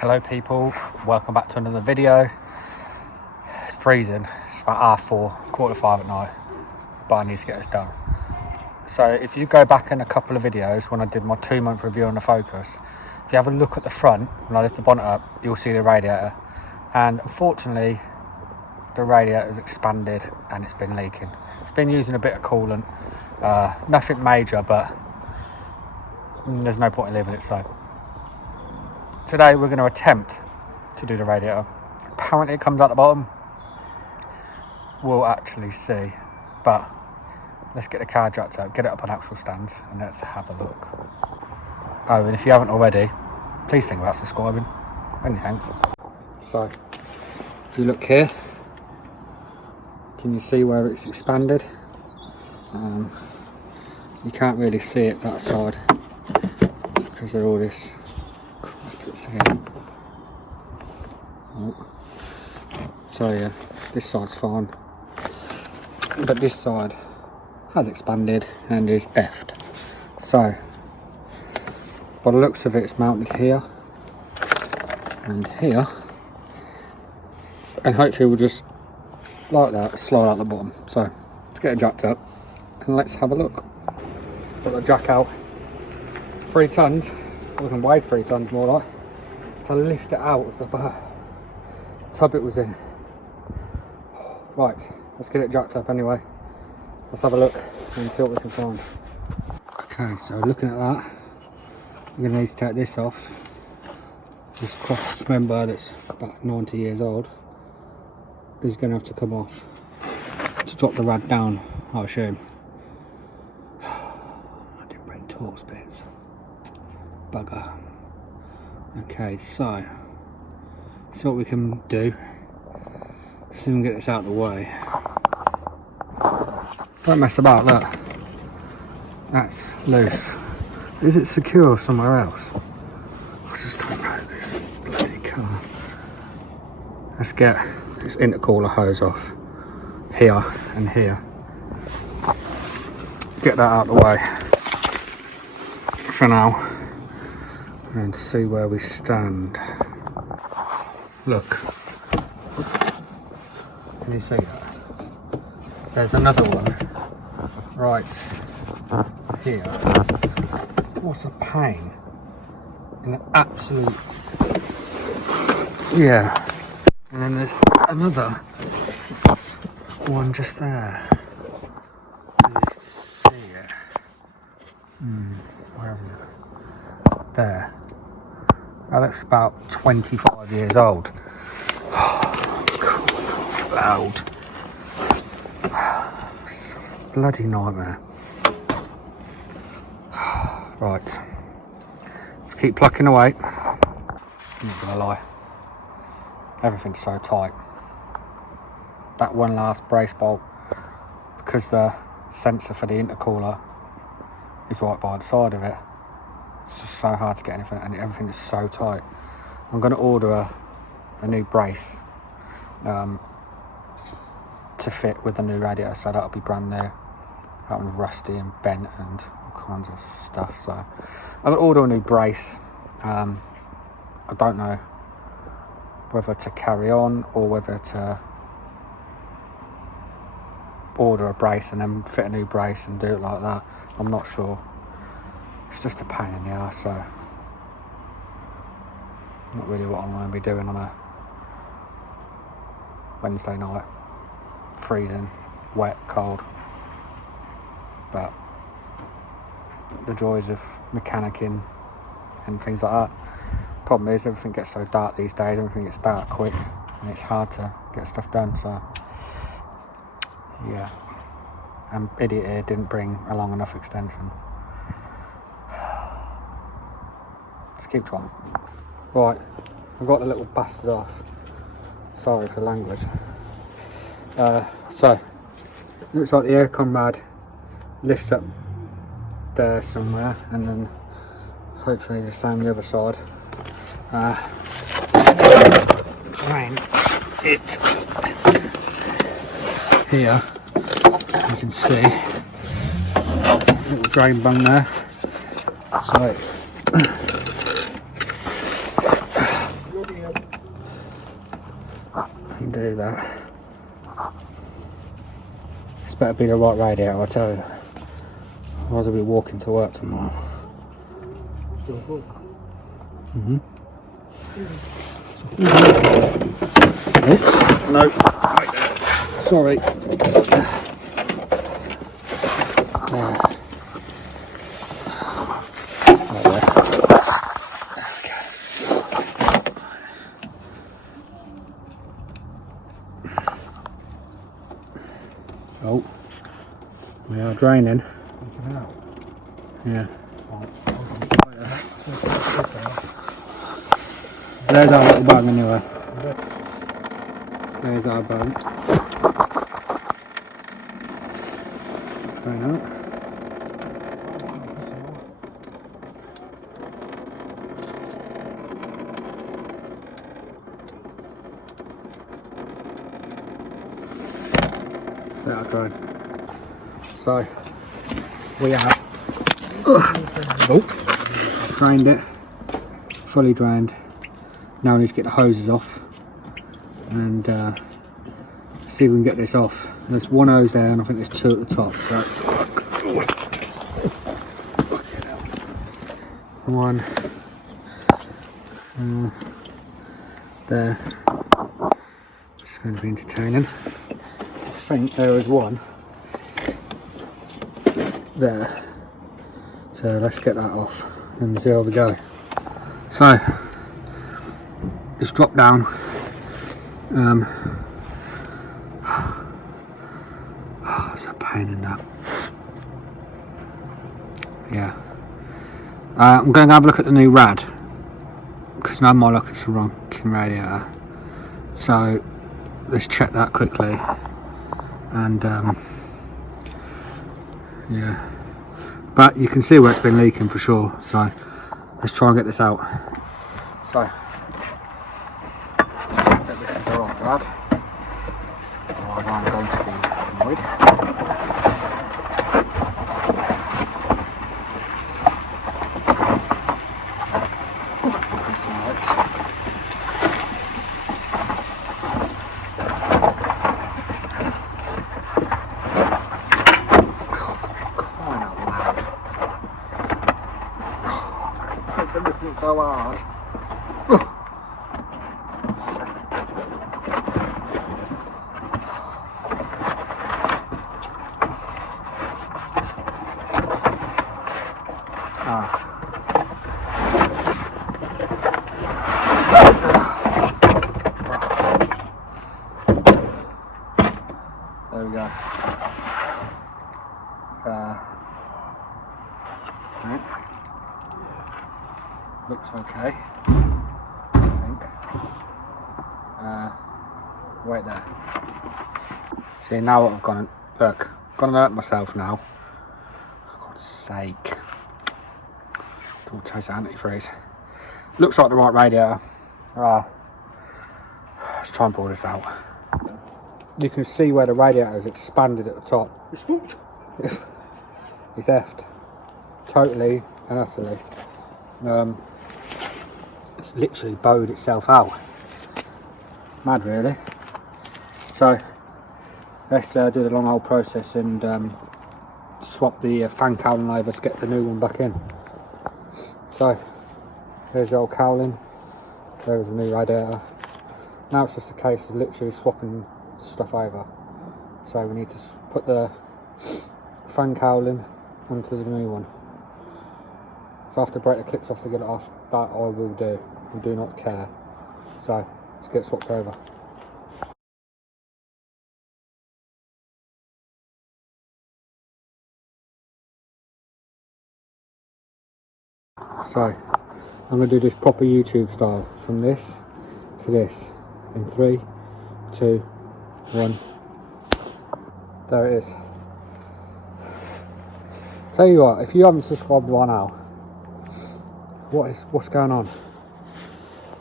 Hello people, welcome back to another video. It's freezing, it's about 4:30, 4:45 at night, but I need to get this done. So if you go back in a couple of videos when I did my 2-month review on the Focus, if you have a look at the front, when I lift the bonnet up, you'll see the radiator. And unfortunately, the radiator has expanded and it's been leaking. It's been using a bit of coolant, nothing major, but there's no point in leaving it so. Today we're going to attempt to do the radiator. Apparently it comes out the bottom. We'll actually see. But let's get the car jacked up, get it up on axle stands, and let's have a look. Oh, and if you haven't already, please think about subscribing. Many thanks. So, if you look here, can you see where it's expanded? You can't really see it that side because of all this. So yeah, this side's fine, but this side has expanded and is effed. So by the looks of it, it's mounted here and here, and hopefully we'll just like that slide out the bottom. So let's get it jacked up and let's have a look. Got the jack out, 3 tons, or can weigh 3 tons more like, to lift it out of the tub it was in. Right, let's get it jacked up anyway. Let's have a look and see what we can find. Okay, so looking at that, we're going to need to take this off. This cross member that's about 90 years old is going to have to come off to drop the rad down, I assume. I didn't bring Torx bits. Bugger. Okay, so see what we can do. See if we can get this out of the way. Don't mess about that. That's loose. Is it secure somewhere else? I just don't know this bloody car. Let's get this intercooler hose off here and here. Get that out of the way for now and see where we stand. Look, can you see that? There's another one right here. What a pain. An absolute, yeah. And then there's another one just there. You can see it. Where is it? There. That looks about 25 years old. Oh, loud. It's a bloody nightmare. Right. Let's keep plucking away. I'm not gonna lie. Everything's so tight. That one last brace bolt, because the sensor for the intercooler is right by the side of it. It's just so hard to get anything, and everything is so tight. I'm going to order a new brace to fit with the new radiator, so that'll be brand new. That one's rusty and bent and all kinds of stuff. So I'm going to order a new brace. I don't know whether to carry on or whether to order a brace and then fit a new brace and do it like that. I'm not sure. It's just a pain in the arse, so not really what I'm going to be doing on a Wednesday night. Freezing, wet, cold. But the joys of mechanicking and things like that. Problem is, everything gets so dark these days, everything gets dark quick, and it's hard to get stuff done, so yeah. And idiot here didn't bring a long enough extension. Let's keep trying. Right, I've got the little bastard off. Sorry for the language. So, it looks like the aircon rad lifts up there somewhere, and then hopefully the same the other side. Drain it here. You can see a little drain bung there. So do that. This better be the right radiator, I tell you. Otherwise I'll be walking to work tomorrow. Oh, no. Sorry. Oh, we are draining. Yeah. So there's our little bag anyway. There's our boat. Drain out. Let that drain. So we have drained it, fully drained. Now we need to get the hoses off and see if we can get this off. There's one hose there and I think there's two at the top. So that's one there. It's going to be entertaining. I think there was one there, so let's get that off and see how we go. So it's dropped down. It's a pain in that. Yeah. I'm going to have a look at the new rad because now my luck it's the wrong radiator. So let's check that quickly. And yeah, but you can see where it's been leaking for sure, so let's try and get this out. So this is the wrong rad, or I'm going to be annoyed. This isn't so hard. There we go. Right. Looks okay, I think. Wait there. See, now what I've gone, look, I've gone and hurt myself now. For God's sake. Don't taste antifreeze. Looks like the right radiator. Let's try and pull this out. You can see where the radiator has expanded at the top. It's fucked. It's effed. Totally and utterly. It's literally bowed itself out. Mad really. So let's do the long old process and swap the fan cowling over to get the new one back in. So there's the old cowling, there's the new radiator. Now it's just a case of literally swapping stuff over. So we need to put the fan cowling onto the new one. If I have to break the clips off to get it off, that I will do. I do not care. So let's get it swapped over. So I'm going to do this proper YouTube style, from this to this, in 3, 2, 1. There it is. Tell you what, if you haven't subscribed by now, what's going on?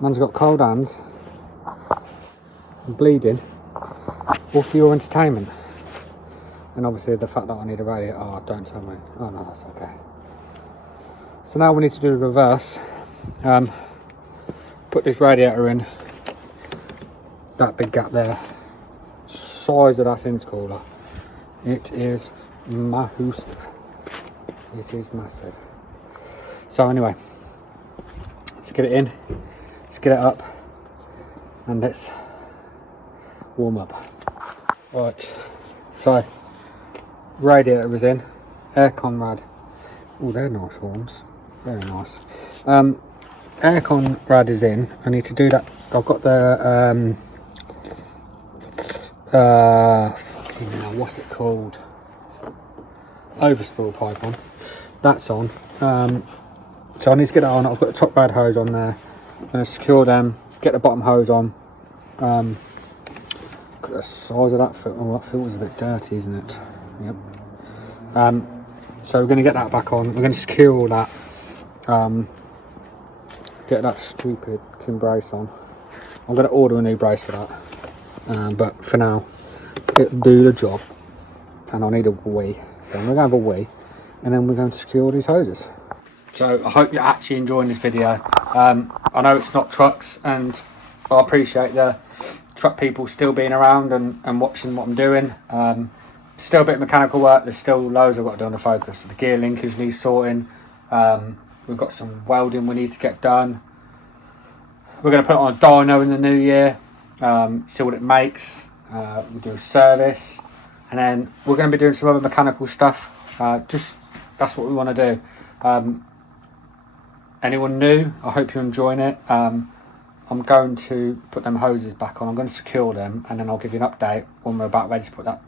Man's got cold hands and bleeding, all for your entertainment. And obviously the fact that I need a radiator. Oh, don't tell me. Oh no, that's okay. So now we need to do the reverse. Put this radiator in that big gap there. Size of that intercooler. It is massive. It is massive. So anyway, let's get it in, let's get it up, and let's warm up. Right, so radiator was in, aircon rad. Oh, they're nice horns, very nice. Aircon rad is in. I need to do that. I've got the fucking hell, what's it called? Overspill pipe on. That's on. So I need to get that on. I've got the top rad hose on there. I'm going to secure them, get the bottom hose on. Look at the size of that filter. Oh, that filter's a bit dirty, isn't it? Yep. So we're going to get that back on. We're going to secure all that. Get that stupid kin brace on. I'm going to order a new brace for that. But for now, it'll do the job. And I need a wee. So I'm going to have a wee. And then we're going to secure these hoses. So I hope you're actually enjoying this video. I know it's not trucks, and I appreciate the truck people still being around and watching what I'm doing. Still a bit of mechanical work. There's still loads I've got to do on the Focus. The gear linkage needs sorting. We've got some welding we need to get done. We're going to put it on a dyno in the new year, see what it makes. We'll do a service, and then we're going to be doing some other mechanical stuff. Just that's what we want to do. Anyone new, I hope you're enjoying it. I'm going to put them hoses back on. I'm going to secure them, and then I'll give you an update when we're about ready to put that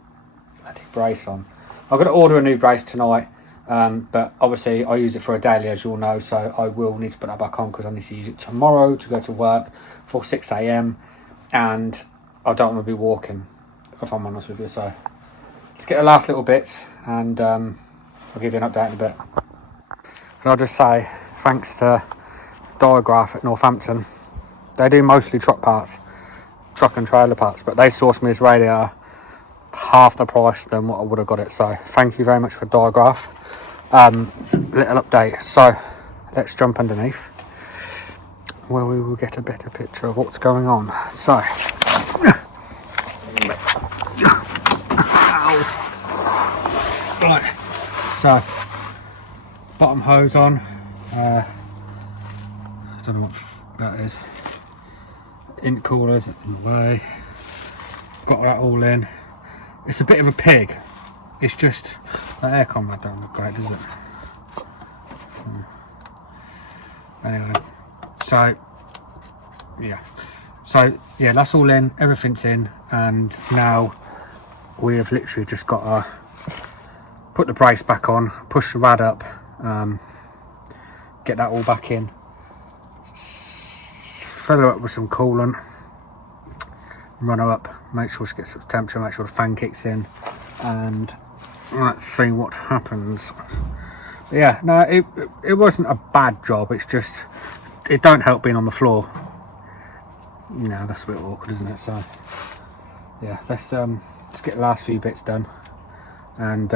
bloody brace on. I'm going to order a new brace tonight, but obviously I use it for a daily, as you all know, so I will need to put that back on because I need to use it tomorrow to go to work for 6 AM, and I don't want to be walking, if I'm honest with you. So let's get the last little bits, and I'll give you an update in a bit. And I'll just say, thanks to Diagraph at Northampton. They do mostly truck parts, truck and trailer parts, but they sourced me this radiator half the price than what I would have got it. So thank you very much for Diagraph. Little update. So let's jump underneath where we will get a better picture of what's going on. So right, so bottom hose on. I don't know what that is. Intercoolers in the way. Got that all in. It's a bit of a pig. It's just that aircon rad don't look great, does it? Anyway, so yeah, that's all in. Everything's in, and now we have literally just got to put the brace back on, push the rad up. Get that all back in, fill her up with some coolant, run her up, make sure she gets some temperature, make sure the fan kicks in, and let's see what happens. But yeah, no, it wasn't a bad job. It's just it don't help being on the floor. You know, that's a bit awkward, isn't it? So yeah, let's get the last few bits done, and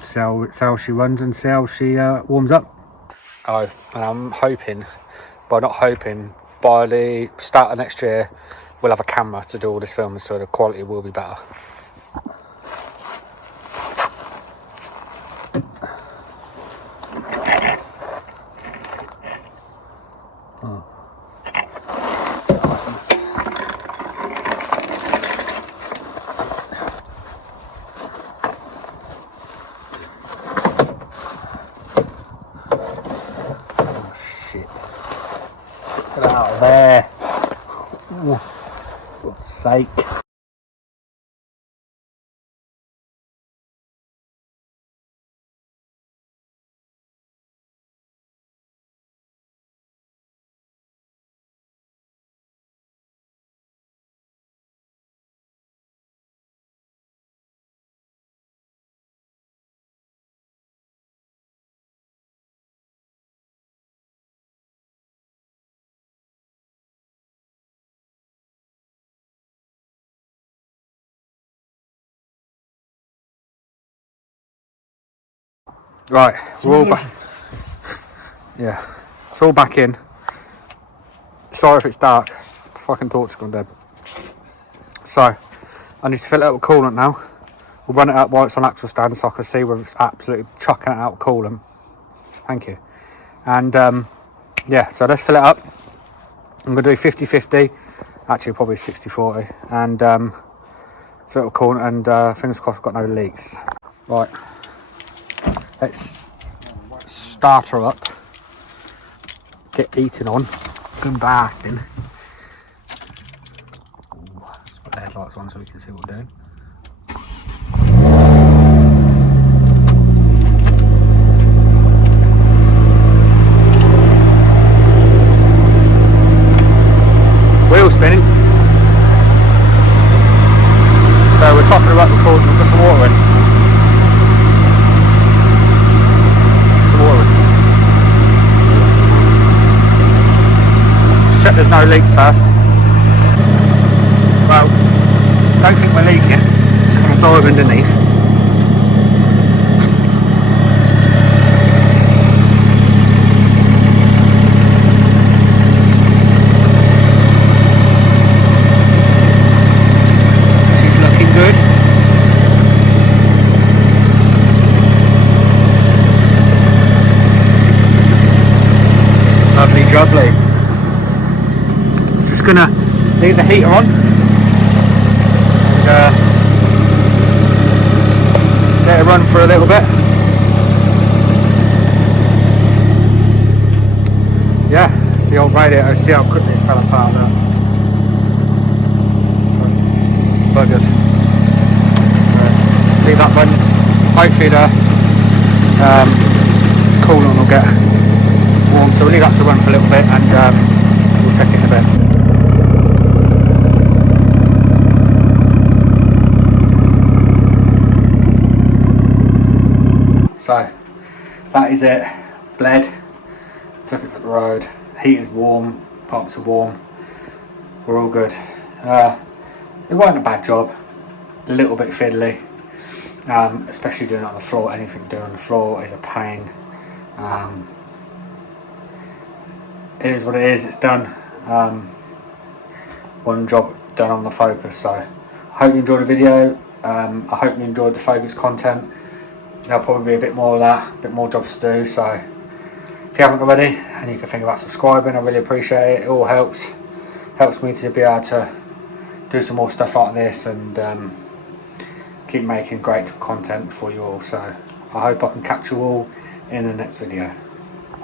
see how she runs and see how she warms up. Oh, and I'm hoping, but not hoping, by the start of next year we'll have a camera to do all this filming, so the quality will be better. Oh. Get out of there. Ooh, for God's sake. Right, we're all back. Yeah, it's all back in. Sorry if it's dark. Fucking torch gone dead. So I need to fill it up with coolant now. We'll run it up while it's on actual stand so I can see whether it's absolutely chucking it out with coolant. Thank you. And yeah, so let's fill it up. I'm going to do 50-50, actually probably 60-40, and fill it with coolant, and fingers crossed we've got no leaks. Right, let's start her up, get eating on, good blasting. Let's put the headlights on so we can see what we're doing. Wheel spinning. So we're topping her up with coolant and put some water in. Some water in. Just check there's no leaks first. Well, don't think we're leaking. Just going to dive underneath. Lovely. Just gonna leave the heater on and let it run for a little bit. Yeah, it's the old radiator. See how quickly it fell apart there. Buggers. Leave that running. Hopefully the coolant will get warm, so we'll leave that to run for a little bit, and we'll check it in a bit. So that is it. Bled, took it for the road. Heat is warm, pipes are warm. We're all good. It wasn't a bad job. A little bit fiddly, especially doing it on the floor. Anything doing on the floor is a pain. It is what it is, it's done. One job done on the Focus, so I hope you enjoyed the video. I hope you enjoyed the Focus content. There'll probably be a bit more of that, a bit more jobs to do, so if you haven't already and you can think about subscribing, I really appreciate it. It all helps me to be able to do some more stuff like this and keep making great content for you all. So I hope I can catch you all in the next video.